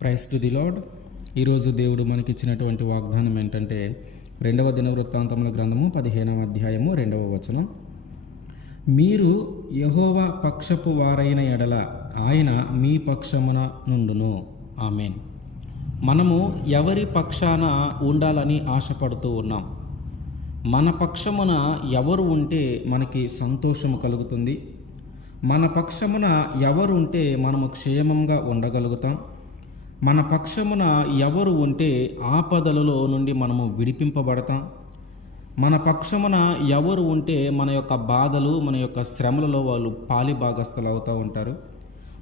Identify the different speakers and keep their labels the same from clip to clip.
Speaker 1: Price to the lord. ఈరోజు దేవుడు మనకిచ్చినటువంటి వాగ్దానం ఏంటంటే రెండవ దిన వృత్తాంతముల గ్రంథము పదిహేనవ అధ్యాయము రెండవ వచనం. మీరు యహోవ పక్షపు వారైన ఎడల ఆయన మీ పక్షమున నుండును. ఆమెన్. మనము ఎవరి పక్షాన ఉండాలని ఆశపడుతూ ఉన్నాం. మన పక్షమున ఎవరు ఉంటే మనకి సంతోషము కలుగుతుంది. మన పక్షమున ఎవరు ఉంటే మనము క్షేమంగా ఉండగలుగుతాం. మన పక్షమున ఎవరు ఉంటే ఆపదలలో నుండి మనము విడిపింపబడతాం. మన పక్షమున ఎవరు ఉంటే మన యొక్క బాధలు మన యొక్క శ్రమలలో వాళ్ళు పాలిభాగస్తులు అవుతూ ఉంటారు.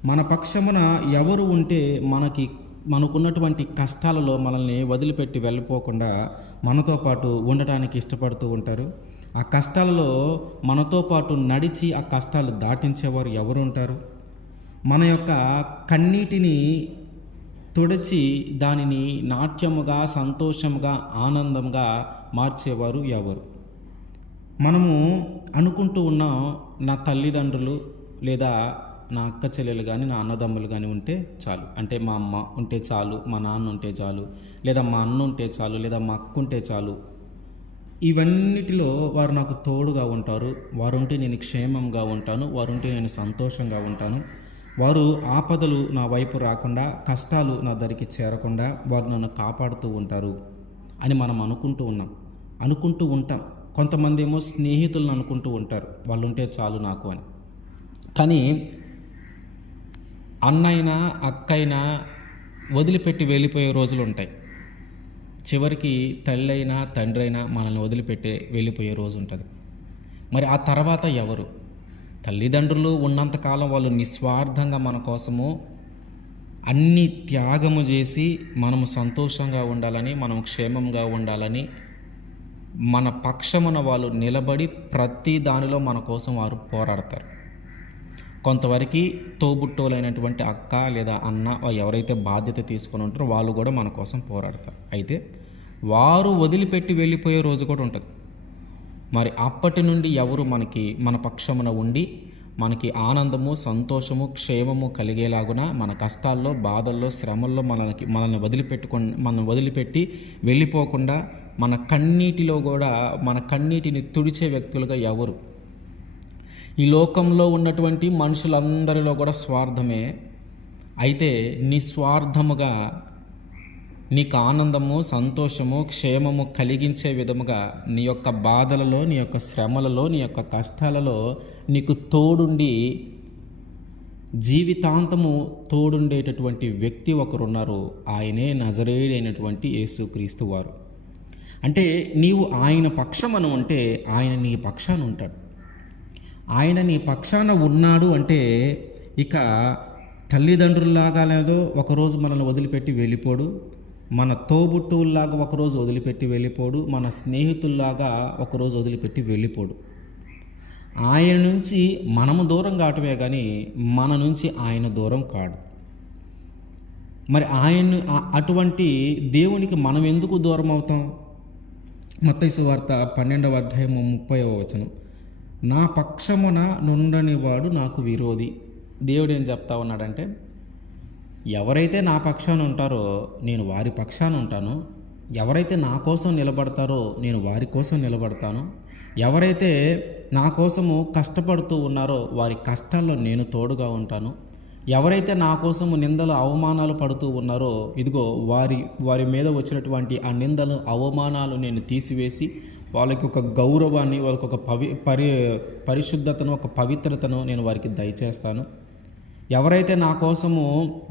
Speaker 1: మన పక్షమున ఎవరు ఉంటే మనకి మనకున్నటువంటి కష్టాలలో మనల్ని వదిలిపెట్టి వెళ్ళిపోకుండా మనతో పాటు ఉండటానికి ఇష్టపడుతూ ఉంటారు. ఆ కష్టాలలో మనతో పాటు నడిచి ఆ కష్టాలు దాటించేవారు ఎవరు ఉంటారు? మన యొక్క కన్నీటిని తుడిచి దానిని నాట్యముగా సంతోషముగా ఆనందంగా మార్చేవారు ఎవరు? మనము అనుకుంటూ ఉన్నాం నా తల్లిదండ్రులు లేదా నా అక్క చెల్లెలు కానీ నా అన్నదమ్ములు కానీ ఉంటే చాలు. అంటే మా అమ్మ ఉంటే చాలు మా నాన్న ఉంటే చాలు లేదా మా అన్న ఉంటే చాలు లేదా మా అక్క ఉంటే చాలు. ఇవన్నిటిలో వారు నాకు తోడుగా ఉంటారు. వారు ఉంటే నేను క్షేమంగా ఉంటాను వారు ఉంటే నేను సంతోషంగా ఉంటాను. వారు ఆపదలు నా వైపు రాకుండా కష్టాలు నా దరికి చేరకుండా వారు నన్ను కాపాడుతూ ఉంటారు అని మనం అనుకుంటూ ఉన్నాం. అనుకుంటూ ఉంటాం. కొంతమంది ఏమో స్నేహితులను అనుకుంటూ ఉంటారు. వాళ్ళు ఉంటే చాలు నాకు అని. కానీ అన్నైనా అక్కైనా వదిలిపెట్టి వెళ్ళిపోయే రోజులు ఉంటాయి. చివరికి తల్లి అయినా తండ్రి అయినా మనల్ని వదిలిపెట్టి వెళ్ళిపోయే రోజు ఉంటుంది. మరి ఆ తర్వాత ఎవరు? తల్లిదండ్రులు ఉన్నంతకాలం వాళ్ళు నిస్వార్థంగా మన కోసము అన్ని త్యాగము చేసి మనము సంతోషంగా ఉండాలని మనం క్షేమంగా ఉండాలని మన పక్షమున వాళ్ళు నిలబడి ప్రతి దానిలో మన కోసం వారు పోరాడతారు. కొంతవరకు తోబుట్టోలైనటువంటి అక్క లేదా అన్న ఎవరైతే బాధ్యత తీసుకొని ఉంటారో వాళ్ళు కూడా మన కోసం పోరాడతారు. అయితే వారు వదిలిపెట్టి వెళ్ళిపోయే రోజు కూడా ఉంటుంది. మరి అప్పటి నుండి ఎవరు మనకి మన పక్షమున ఉండి మనకి ఆనందము సంతోషము క్షేమము కలిగేలాగున మన కష్టాల్లో బాధల్లో శ్రమల్లో మనకి మనల్ని వదిలిపెట్టుకొని మనం వదిలిపెట్టి వెళ్ళిపోకుండా మన కన్నీటిలో కూడా మన కన్నీటిని తుడిచే వ్యక్తులుగా ఎవరు? ఈ లోకంలో ఉన్నటువంటి మనుషులందరిలో కూడా స్వార్థమే. అయితే నిస్వార్థముగా నీకు ఆనందము సంతోషము క్షేమము కలిగించే విధముగా నీ యొక్క బాధలలో నీ యొక్క శ్రమలలో నీ యొక్క కష్టాలలో నీకు తోడుండి జీవితాంతము తోడుండేటటువంటి వ్యక్తి ఒకరున్నారు. ఆయనే నజరేడైనటువంటి యేసుక్రీస్తు వారు. అంటే నీవు ఆయన పక్షమను ఉంటే ఆయన నీ పక్షాన ఉంటాడు. ఆయన నీ పక్షాన ఉన్నాడు అంటే ఇక తల్లిదండ్రుల్లాగా లేదో ఒకరోజు మనల్ని వదిలిపెట్టి వెళ్ళిపోడు. మన తోబుట్టువుల్లాగా ఒకరోజు వదిలిపెట్టి వెళ్ళిపోడు మన స్నేహితుల్లాగా ఒకరోజు వదిలిపెట్టి వెళ్ళిపోడు. ఆయన నుంచి మనము దూరం కావటమే కానీ మన నుంచి ఆయన దూరం కాడు. మరి ఆయన అటువంటి దేవునికి మనం ఎందుకు దూరం అవుతాం? మత్తైసు వార్త పన్నెండవ అధ్యాయము ముప్పై వచనం. నా పక్షమున నుండని వాడు నాకు విరోధి. దేవుడు ఏం చెప్తా ఉన్నాడంటే ఎవరైతే నా పక్షాన ఉంటారో నేను వారి పక్షాన ఉంటాను. ఎవరైతే నా కోసం నిలబడతారో నేను వారి కోసం నిలబడతాను. ఎవరైతే నా కోసము కష్టపడుతూ ఉన్నారో వారి కష్టాల్లో నేను తోడుగా ఉంటాను. ఎవరైతే నా కోసము నిందలు అవమానాలు పడుతూ ఉన్నారో ఇదిగో వారి వారి మీద వచ్చినటువంటి ఆ నిందలు అవమానాలు నేను తీసివేసి వాళ్ళకి ఒక గౌరవాన్ని వాళ్ళకి ఒక పవి పరి పరిశుద్ధతను ఒక పవిత్రతను నేను వారికి దయచేస్తాను. ఎవరైతే నా కోసము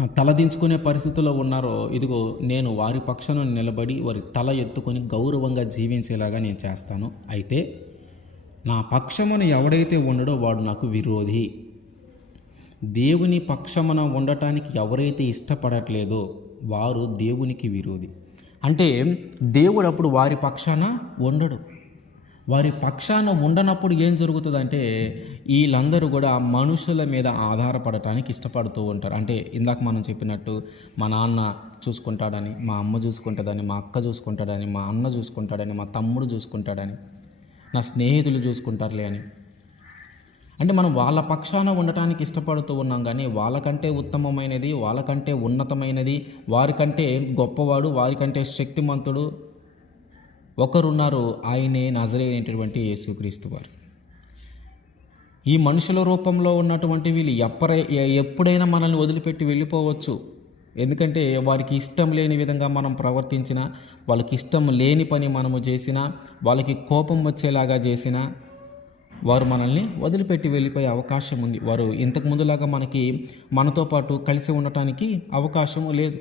Speaker 1: తలదించుకునే పరిస్థితుల్లో ఉన్నారో ఇదిగో నేను వారి పక్షాన నిలబడి వారి తల ఎత్తుకొని గౌరవంగా జీవించేలాగా నేను చేస్తాను. అయితే నా పక్షమును ఎవడైతే ఉండడో వాడు నాకు విరోధి. దేవుని పక్షమున ఉండటానికి ఎవరైతే ఇష్టపడట్లేదో వారు దేవునికి విరోధి. అంటే దేవుడు అప్పుడు వారి పక్షాన ఉండడు. వారి పక్షాన ఉండనప్పుడు ఏం జరుగుతుందంటే వీళ్ళందరూ కూడా మనుషుల మీద ఆధారపడటానికి ఇష్టపడుతూ ఉంటారు. అంటే ఇందాక మనం చెప్పినట్టు మా నాన్న చూసుకుంటాడని మా అమ్మ చూసుకుంటుందని మా అక్క చూసుకుంటాడని మా అన్న చూసుకుంటాడని మా తమ్ముడు చూసుకుంటాడని నా స్నేహితులు చూసుకుంటారులే అని. అంటే మనం వాళ్ళ పక్షాన ఉండటానికి ఇష్టపడుతూ ఉన్నాం కానీ వాళ్ళకంటే ఉత్తమమైనది వాళ్ళకంటే ఉన్నతమైనది వారికంటే గొప్పవాడు వారికంటే శక్తిమంతుడు ఒకరున్నారు ఆయనే నజరైనటువంటి యేసుక్రీస్తు వారు. ఈ మనుషుల రూపంలో ఉన్నటువంటి వీళ్ళు ఎప్పుడై ఎప్పుడైనా మనల్ని వదిలిపెట్టి వెళ్ళిపోవచ్చు. ఎందుకంటే వారికి ఇష్టం లేని విధంగా మనం ప్రవర్తించినా వాళ్ళకి ఇష్టం లేని పని మనము చేసినా వాళ్ళకి కోపం వచ్చేలాగా చేసినా వారు మనల్ని వదిలిపెట్టి వెళ్ళిపోయే అవకాశం ఉంది. వారు ఇంతకు ముందులాగా మనకి మనతో పాటు కలిసి ఉండటానికి అవకాశము లేదు.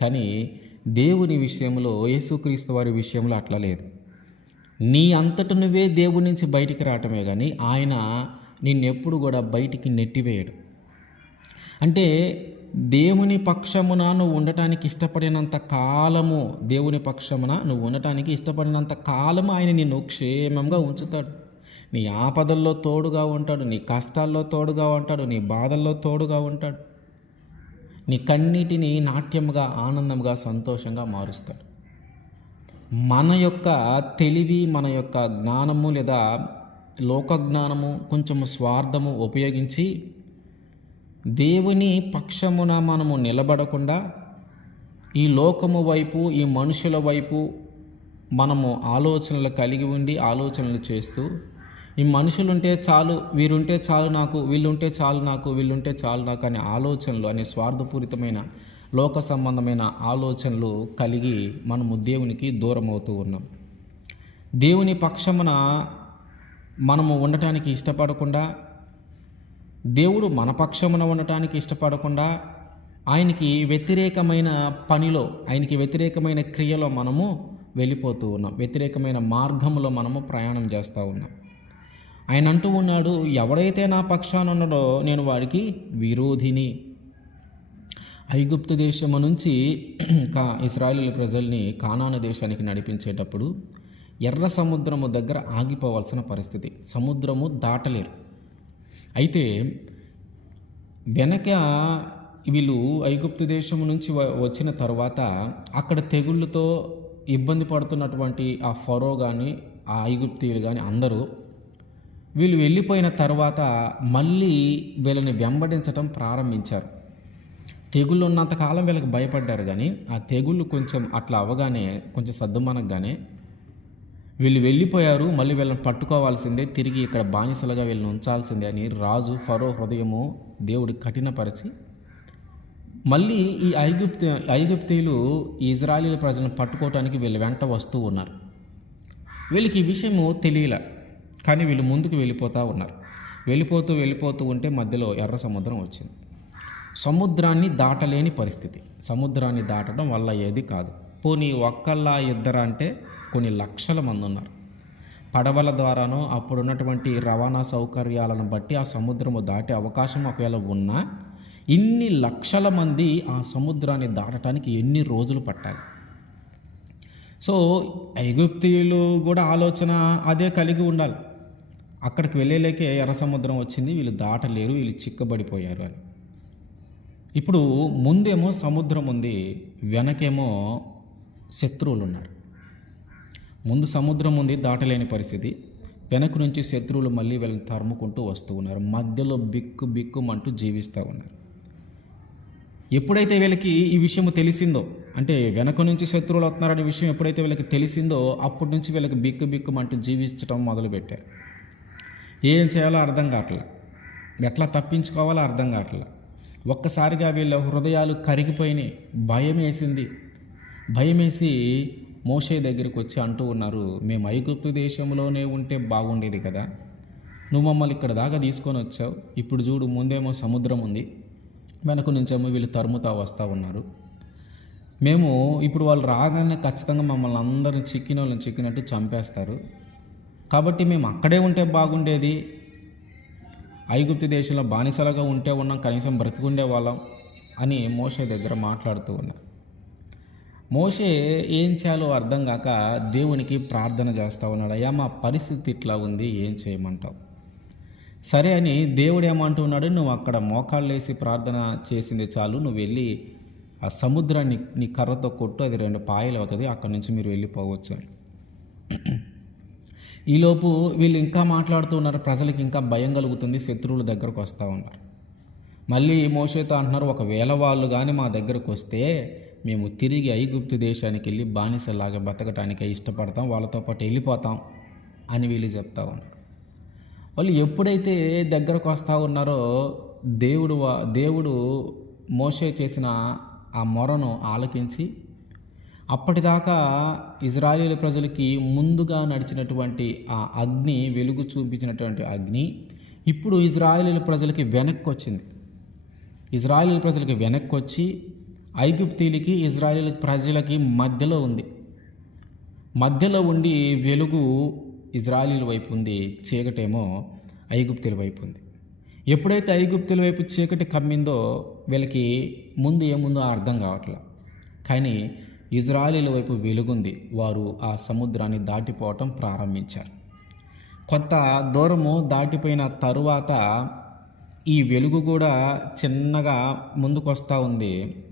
Speaker 1: కానీ దేవుని విషయంలో యేసుక్రీస్తు వారి విషయంలో అట్లా లేదు. నీ అంతట నువ్వే దేవుడి నుంచి బయటికి రావటమే కానీ ఆయన నిన్నెప్పుడు కూడా బయటికి నెట్టివేయడు. అంటే దేవుని పక్షమున నువ్వు ఉండటానికి ఇష్టపడినంత కాలము దేవుని పక్షమున నువ్వు ఉండటానికి ఇష్టపడినంత కాలము ఆయన నిన్ను క్షేమంగా ఉంచుతాడు. నీ ఆపదల్లో తోడుగా ఉంటాడు నీ కష్టాల్లో తోడుగా ఉంటాడు నీ బాధల్లో తోడుగా ఉంటాడు. నీ కన్నీటిని నాట్యముగా ఆనందంగా సంతోషంగా మారుస్తాడు. మన యొక్క తెలివి మన యొక్క జ్ఞానము లేదా లోక జ్ఞానము కొంచెం స్వార్థము ఉపయోగించి దేవుని పక్షమున మనము నిలబడకుండా ఈ లోకము వైపు ఈ మనుషుల వైపు మనము ఆలోచనలు కలిగి ఉండి ఆలోచనలు చేస్తూ ఈ మనుషులుంటే చాలు వీరుంటే చాలు నాకు వీళ్ళుంటే చాలు నాకు వీళ్ళుంటే చాలు నాకు అనే ఆలోచనలు అనే స్వార్థపూరితమైన లోక సంబంధమైన ఆలోచనలు కలిగి మనము దేవునికి దూరం అవుతూ ఉన్నాం. దేవుని పక్షమున మనము ఉండటానికి ఇష్టపడకుండా దేవుడు మన పక్షమున ఉండటానికి ఇష్టపడకుండా ఆయనకి వ్యతిరేకమైన పనిలో ఆయనకి వ్యతిరేకమైన క్రియలో మనము వెళ్ళిపోతూ ఉన్నాం. వ్యతిరేకమైన మార్గంలో మనము ప్రయాణం చేస్తూ ఉన్నాం. ఆయన అంటూ ఉన్నాడు ఎవడైతే నా పక్షాన ఉన్నాడో నేను వాడికి విరోధిని. ఐగుప్తు దేశము నుంచి కా ఇస్రాయేల్ ప్రజల్ని కానాన దేశానికి నడిపించేటప్పుడు ఎర్ర సముద్రము దగ్గర ఆగిపోవాల్సిన పరిస్థితి. సముద్రము దాటలేరు. అయితే వెనక వీళ్ళు ఐగుప్తు దేశం నుంచి వచ్చిన తర్వాత అక్కడ తెగుళ్ళతో ఇబ్బంది పడుతున్నటువంటి ఆ ఫరో కానీ ఆ ఐగుప్తీయులు కానీ అందరూ వీళ్ళు వెళ్ళిపోయిన తర్వాత మళ్ళీ వీళ్ళని వెంబడించటం ప్రారంభించారు. తెగుళ్ళు ఉన్నంతకాలం వీళ్ళకి భయపడ్డారు కానీ ఆ తెగుళ్ళు కొంచెం అట్లా అవగానే కొంచెం సర్దుమనగానే వీళ్ళు వెళ్ళిపోయారు. మళ్ళీ వీళ్ళని పట్టుకోవాల్సిందే తిరిగి ఇక్కడ బానిసలుగా వీళ్ళని ఉంచాల్సిందే అని రాజు ఫరో హృదయము దేవుడు కఠినపరిచి మళ్ళీ ఈ ఐగుప్తు ఐగుప్తీయులు ఈ ప్రజలను పట్టుకోవటానికి వీళ్ళు వెంట వస్తూ ఉన్నారు. వీళ్ళకి ఈ విషయము తెలియలే. కానీ వీళ్ళు ముందుకు వెళ్ళిపోతూ ఉన్నారు. వెళ్ళిపోతూ వెళ్ళిపోతూ ఉంటే మధ్యలో ఎర్ర సముద్రం వచ్చింది. సముద్రాన్ని దాటలేని పరిస్థితి. సముద్రాన్ని దాటడం వల్ల ఏది కాదు. పోనీ ఒక్కళ్ళ ఇద్దరు అంటే కొన్ని లక్షల మంది ఉన్నారు. పడవల ద్వారానో అప్పుడు ఉన్నటువంటి రవాణా సౌకర్యాలను బట్టి ఆ సముద్రము దాటే అవకాశం ఒకవేళ ఉన్నా ఇన్ని లక్షల మంది ఆ సముద్రాన్ని దాటడానికి ఎన్ని రోజులు పట్టాలి? సో ఐగుప్తీయులు కూడా ఆలోచన అదే కలిగి ఉండాలి. అక్కడికి వెళ్ళేలేకే ఎర్ర సముద్రం వచ్చింది వీళ్ళు దాటలేరు వీళ్ళు చిక్కబడిపోయారు అని. ఇప్పుడు ముందేమో సముద్రం ఉంది వెనకేమో శత్రువులు ఉన్నారు. ముందు సముద్రం ఉంది దాటలేని పరిస్థితి. వెనక నుంచి శత్రువులు మళ్ళీ వీళ్ళని తరుముకుంటూ వస్తూ ఉన్నారు. మధ్యలో బిక్కు బిక్కుమంటూ జీవిస్తూ ఉన్నారు. ఎప్పుడైతే వీళ్ళకి ఈ విషయం తెలిసిందో అంటే వెనక నుంచి శత్రువులు వస్తున్నారనే విషయం ఎప్పుడైతే వీళ్ళకి తెలిసిందో అప్పటి నుంచి వీళ్ళకి బిక్కు బిక్కుమంటూ జీవించడం మొదలుపెట్టారు. ఏం చేయాలో అర్థం కావట్లే. ఎట్లా తప్పించుకోవాలో అర్థం కావట్లే. ఒక్కసారిగా వీళ్ళ హృదయాలు కరిగిపోయినాయి భయం వేసింది. భయం వేసి మోషే దగ్గరికి వచ్చి అంటూ ఉన్నారు మేము ఐగుప్తు దేశంలోనే ఉంటే బాగుండేది కదా. నువ్వు మమ్మల్ని ఇక్కడ దాకా తీసుకొని వచ్చావు. ఇప్పుడు చూడు ముందేమో సముద్రం ఉంది. వెనక నుంచేమో వీళ్ళు తరుముతా వస్తూ ఉన్నారు. మేము ఇప్పుడు వాళ్ళు రాగానే ఖచ్చితంగా మమ్మల్ని అందరిని చిక్కిన వాళ్ళని చిక్కినట్టు చంపేస్తారు. కాబట్టి మేము అక్కడే ఉంటే బాగుండేది. ఐగుప్తు దేశంలో బానిసలుగా ఉంటే ఉన్నాం కనీసం బ్రతికుండే వాళ్ళం అని మోషే దగ్గర మాట్లాడుతూ ఉన్నారు. మోషే ఏం చేయాలో అర్థం కాక దేవునికి ప్రార్థన చేస్తూ ఉన్నాడు. అయ్యా మా పరిస్థితి ఇట్లా ఉంది ఏం చేయమంటావు? సరే అని దేవుడు ఏమంటున్నాడు నువ్వు అక్కడ మోకాళ్ళు వేసి ప్రార్థన చేసింది చాలు నువ్వు వెళ్ళి ఆ సముద్రాన్ని నీ కర్రతో కొట్టు అది రెండు పాయలు అవుతుంది అక్కడి నుంచి మీరు వెళ్ళిపోవచ్చు. అని ఈలోపు వీళ్ళు ఇంకా మాట్లాడుతూ ఉన్నారు. ప్రజలకు ఇంకా భయం కలుగుతుంది. శత్రువుల దగ్గరకు వస్తూ ఉన్నారు. మళ్ళీ మోసేతో అంటున్నారు ఒకవేళ వాళ్ళు కానీ మా దగ్గరకు వస్తే మేము తిరిగి ఐగుప్తు దేశానికి వెళ్ళి బానిసలాగా బతకటానికే ఇష్టపడతాం. వాళ్ళతో పాటు వెళ్ళిపోతాం. అని వీళ్ళు చెప్తా ఉన్నారు. వాళ్ళు ఎప్పుడైతే దగ్గరకు వస్తూ ఉన్నారో దేవుడు వా- దేవుడు మోషే చేసిన ఆ మొరను ఆలకించి అప్పటిదాకా ఇజ్రాయేల్ ప్రజలకి ముందుగా నడిచినటువంటి ఆ అగ్ని వెలుగు చూపించినటువంటి అగ్ని ఇప్పుడు ఇజ్రాయేల్ ప్రజలకి వెనక్కి వచ్చింది ఇజ్రాయేల్ ప్రజలకి వెనక్కి వచ్చి ఐగుప్తీలకి ఇజ్రాయేల్ ప్రజలకి మధ్యలో ఉంది. మధ్యలో ఉండి వెలుగు ఇజ్రాయేల్ వైపు ఉంది చీకటేమో ఐగుప్తుల వైపు ఉంది. ఎప్పుడైతే ఐగుప్తుల వైపు చీకటి కమ్మిందో వీళ్ళకి ముందు ఏముందో అర్థం కావట్లే. కానీ ఇజ్రాయిలీల వైపు వెలుగుంది. వారు ఆ సముద్రాన్ని దాటిపోవటం ప్రారంభించారు. కొత్త దూరము దాటిపోయిన తరువాత ఈ వెలుగు కూడా చిన్నగా ముందుకొస్తూ ఉంది.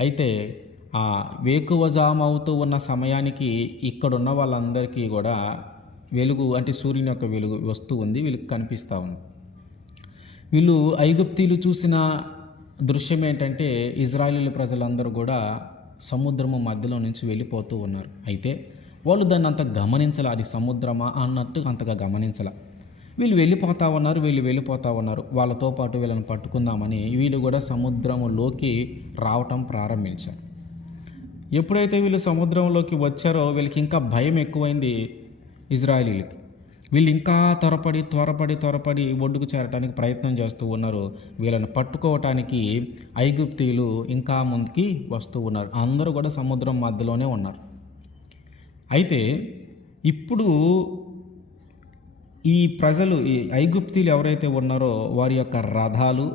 Speaker 1: అయితే ఆ వేకువజాము అవుతూ ఉన్న సమయానికి ఇక్కడున్న వాళ్ళందరికీ కూడా వెలుగు అంటే సూర్యుని యొక్క వెలుగు వస్తూ ఉంది వీళ్ళకి కనిపిస్తూ ఉంది. వీళ్ళు ఐగుప్తీలు చూసిన దృశ్యం ఏంటంటే ఇజ్రాయేలీ ప్రజలందరూ కూడా సముద్రము మధ్యలో నుంచి వెళ్ళిపోతూ ఉన్నారు. అయితే వాళ్ళు దాన్ని అంత గమనించాల అది సముద్రమా అన్నట్టు అంతగా గమనించాల. వీళ్ళు వెళ్ళిపోతా ఉన్నారు వీళ్ళు వెళ్ళిపోతా ఉన్నారు. వాళ్ళతో పాటు వీళ్ళని పట్టుకుందామని వీళ్ళు కూడా సముద్రంలోకి రావటం ప్రారంభించారు. ఎప్పుడైతే వీళ్ళు సముద్రంలోకి వచ్చారో వీళ్ళకి ఇంకా భయం ఎక్కువైంది ఇజ్రాయలీలకి. వీళ్ళు ఇంకా త్వరపడి త్వరపడి త్వరపడి ఒడ్డుకు చేరడానికి ప్రయత్నం చేస్తూ ఉన్నారు. వీళ్ళని పట్టుకోవటానికి ఐగుప్తీయులు ఇంకా ముందుకి వస్తూ ఉన్నారు. అందరూ కూడా సముద్రం మధ్యలోనే ఉన్నారు. అయితే ఇప్పుడు ఈ ప్రజలు ఈ ఐగుప్తీలు ఎవరైతే ఉన్నారో వారి యొక్క రథాలు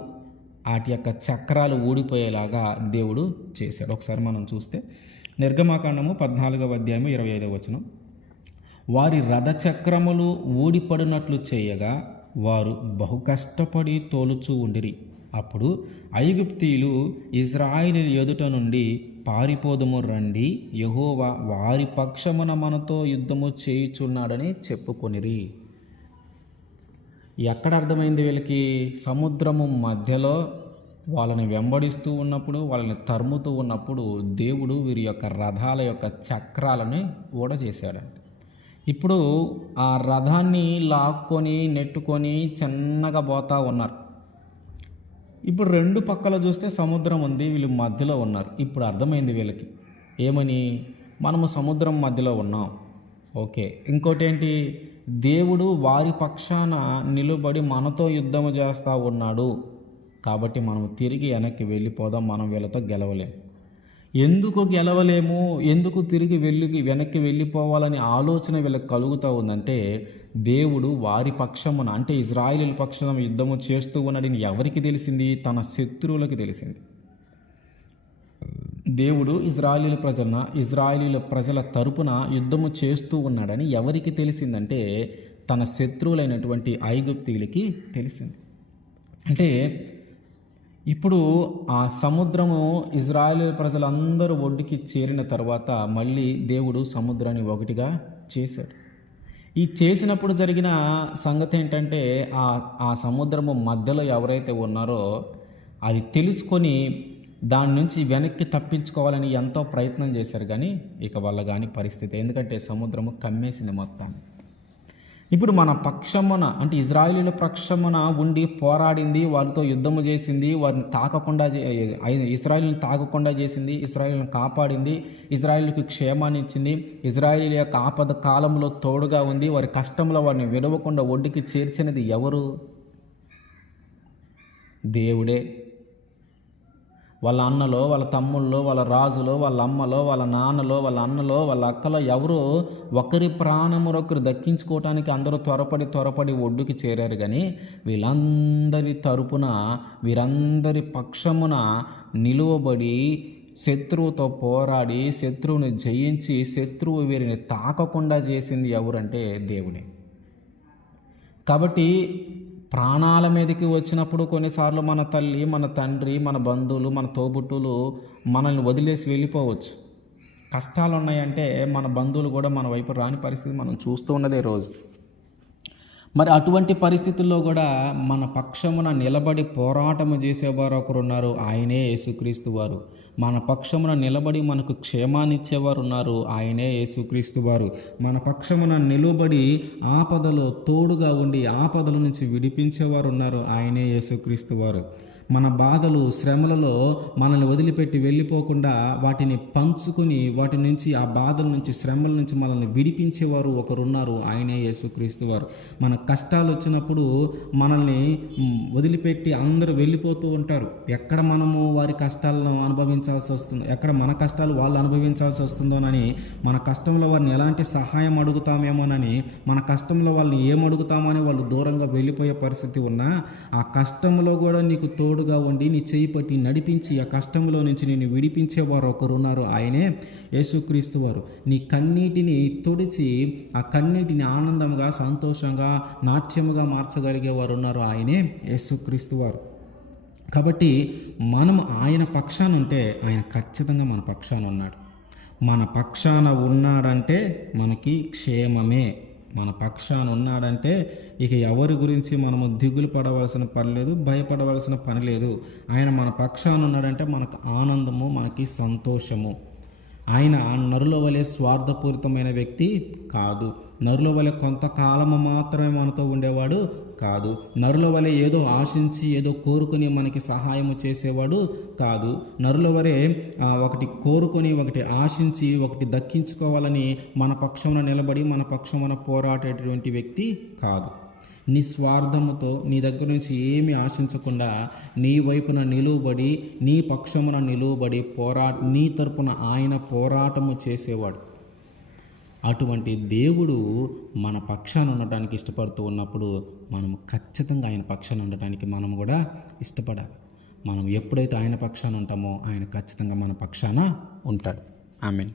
Speaker 1: వాటి యొక్క చక్రాలు ఊడిపోయేలాగా దేవుడు చేశాడు. ఒకసారి మనం చూస్తే నిర్గమాకాండము పద్నాలుగవ అధ్యాయము ఇరవై ఐదవ వచనం. వారి రథచక్రములు ఊడిపడినట్లు చేయగా వారు బహు కష్టపడి తోలుచూ ఉండిరి. అప్పుడు ఐగుప్తీయులు ఇజ్రాయిల్ ఎదుట నుండి పారిపోదుము రండి యహోవా వారి పక్షమున మనతో యుద్ధము చేయుచున్నాడని చెప్పుకొనిరి. ఎక్కడ అర్థమైంది వీళ్ళకి? సముద్రము మధ్యలో వాళ్ళని వెంబడిస్తూ ఉన్నప్పుడు వాళ్ళని తరుముతూ ఉన్నప్పుడు దేవుడు వీరి యొక్క రథాల యొక్క చక్రాలని ఊడ చేశాడంట ఇప్పుడు ఆ రథాన్ని లాక్కొని నెట్టుకొని చిన్నగా పోతా ఉన్నారు. ఇప్పుడు రెండు పక్కల చూస్తే సముద్రం ఉంది వీళ్ళు మధ్యలో ఉన్నారు. ఇప్పుడు అర్థమైంది వీళ్ళకి. ఏమని? మనము సముద్రం మధ్యలో ఉన్నాం. ఓకే. ఇంకోటి ఏంటి? దేవుడు వారి పక్షాన నిలబడి మనతో యుద్ధము చేస్తూ ఉన్నాడు. కాబట్టి మనం తిరిగి వెనక్కి వెళ్ళిపోదాం మనం వీళ్ళతో గెలవలేం. ఎందుకు గెలవలేము? ఎందుకు తిరిగి వెళ్ళి వెనక్కి వెళ్ళిపోవాలని ఆలోచన వీళ్ళకి కలుగుతూ ఉందంటే దేవుడు వారి పక్షమున అంటే ఇజ్రాయిల్ పక్షం యుద్ధము చేస్తూ ఉన్నాడని ఎవరికి తెలిసింది? తన శత్రువులకు తెలిసింది. దేవుడు ఇజ్రాయిలీల ప్రజల ఇజ్రాయిలీల ప్రజల తరపున యుద్ధము చేస్తూ ఉన్నాడని ఎవరికి తెలిసిందంటే తన శత్రువులైనటువంటి ఐగుప్తీయులకి తెలిసింది. అంటే ఇప్పుడు ఆ సముద్రము ఇజ్రాయేల్ ప్రజలందరూ ఒడ్డుకి చేరిన తర్వాత మళ్ళీ దేవుడు సముద్రాన్ని ఒకటిగా చేశాడు. ఈ చేసినప్పుడు జరిగిన సంగతి ఏంటంటే ఆ ఆ సముద్రము మధ్యలో ఎవరైతే ఉన్నారో అది తెలుసుకొని దాని నుంచి వెనక్కి తప్పించుకోవాలని ఎంతో ప్రయత్నం చేశారు కానీ ఇక వాళ్ళ కానీ పరిస్థితి. ఎందుకంటే సముద్రము కమ్మేసింది మొత్తాన్ని. ఇప్పుడు మన పక్షమున అంటే ఇజ్రాయిలీల పక్షమున ఉండి పోరాడింది వారితో యుద్ధము చేసింది వారిని తాకకుండా ఇజ్రాయిల్ని తాకకుండా చేసింది ఇజ్రాయిల్ని కాపాడింది ఇజ్రాయిల్కి క్షేమాన్ని ఇచ్చింది ఇజ్రాయిల్ యొక్క ఆపద కాలంలో తోడుగా ఉంది వారి కష్టంలో వారిని విడవకుండా ఒడ్డుకి చేర్చినది ఎవరు? దేవుడే. వాళ్ళ అన్నలో వాళ్ళ తమ్ముళ్ళలో వాళ్ళ రాజులో వాళ్ళ అమ్మలో వాళ్ళ నాన్నలో వాళ్ళ అన్నలో వాళ్ళ అక్కలో ఎవరో ఒకరి ప్రాణమురొకరు దక్కించుకోవటానికి అందరూ త్వరపడి త్వరపడి ఒడ్డుకి చేరారు. కానీ వీళ్ళందరి తరపున వీరందరి పక్షమున నిలువబడి శత్రువుతో పోరాడి శత్రువుని జయించి శత్రువు వీరిని తాకకుండా చేసింది ఎవరంటే దేవుడే. కాబట్టి ప్రాణాల మీదకి వచ్చినప్పుడు కొన్నిసార్లు మన తల్లి మన తండ్రి మన బంధువులు మన తోబుట్టులు మనల్ని వదిలేసి వెళ్ళిపోవచ్చు. కష్టాలు ఉన్నాయంటే మన బంధువులు కూడా మన వైపు రాని పరిస్థితి మనం చూస్తూ ఉన్నదే రోజు. మరి అటువంటి పరిస్థితుల్లో కూడా మన పక్షమున నిలబడి పోరాటము చేసేవారు ఒకరు ఉన్నారు. ఆయనే యేసుక్రీస్తు వారు. మన పక్షమున నిలబడి మనకు క్షేమాన్నిచ్చేవారు ఉన్నారు. ఆయనే యేసుక్రీస్తు వారు. మన పక్షమున నిలబడి ఆపదలో తోడుగా ఉండి ఆపదల నుంచి విడిపించేవారు ఉన్నారు. ఆయనే యేసుక్రీస్తు వారు. మన బాధలు శ్రమలలో మనల్ని వదిలిపెట్టి వెళ్ళిపోకుండా వాటిని పంచుకుని వాటి నుంచి ఆ బాధల నుంచి శ్రమల నుంచి మనల్ని విడిపించేవారు ఒకరున్నారు ఆయనే యేసుక్రీస్తు వారు. మన కష్టాలు వచ్చినప్పుడు మనల్ని వదిలిపెట్టి అందరూ వెళ్ళిపోతూ ఉంటారు. ఎక్కడ మనము వారి కష్టాలను అనుభవించాల్సి వస్తుందో ఎక్కడ మన కష్టాలు వాళ్ళు అనుభవించాల్సి వస్తుందోనని మన కష్టంలో వారిని ఎలాంటి సహాయం అడుగుతామేమోనని మన కష్టంలో వాళ్ళని ఏం అడుగుతామని వాళ్ళు దూరంగా వెళ్ళిపోయే పరిస్థితి ఉన్నా ఆ కష్టంలో కూడా నీకు తోడు తోడుగా ఉండి నీ చేయి పట్టి నడిపించి ఆ కష్టంలో నుంచి నేను విడిపించేవారు ఒకరు ఉన్నారు. ఆయనే యేసుక్రీస్తు వారు. నీ కన్నీటిని తుడిచి ఆ కన్నీటిని ఆనందంగా సంతోషంగా నాట్యముగా మార్చగలిగే వారు ఉన్నారు ఆయనే యేసుక్రీస్తు వారు. కాబట్టి మనం ఆయన పక్షాన ఉంటే ఆయన ఖచ్చితంగా మన పక్షాన ఉన్నాడు. మన పక్షాన ఉన్నాడంటే మనకి క్షేమమే. మన పక్షాన ఉన్నాడంటే ఇక ఎవరి గురించి మనము దిగులు పడవలసిన పని లేదు భయపడవలసిన పని లేదు. ఆయన మన పక్షాన ఉన్నాడంటే మనకు ఆనందము మనకి సంతోషము. ఆయన నరుల వలె స్వార్థపూరితమైన వ్యక్తి కాదు. నరుల వలె కొంతకాలము మాత్రమే మనతో ఉండేవాడు కాదు. నరుల వలె ఏదో ఆశించి ఏదో కోరుకుని మనకి సహాయము చేసేవాడు కాదు. నరుల వలె ఒకటి కోరుకొని ఒకటి ఆశించి ఒకటి దక్కించుకోవాలని మన పక్షమున నిలబడి మన పక్షమున పోరాడేటువంటి వ్యక్తి కాదు. నిస్వార్థముతో నీ దగ్గర నుంచి ఏమి ఆశించకుండా నీ వైపున నిలువబడి నీ పక్షమున నిలువబడి పోరా నీ తరపున ఆయన పోరాటము చేసేవాడు. అటువంటి దేవుడు మన పక్షాన ఉండటానికి ఇష్టపడుతూ ఉన్నప్పుడు మనం ఖచ్చితంగా ఆయన పక్షాన ఉండటానికి మనం కూడా ఇష్టపడాలి. మనం ఎప్పుడైతే ఆయన పక్షాన ఉంటామో ఆయన ఖచ్చితంగా మన పక్షాన ఉంటాడు. ఆమెన్.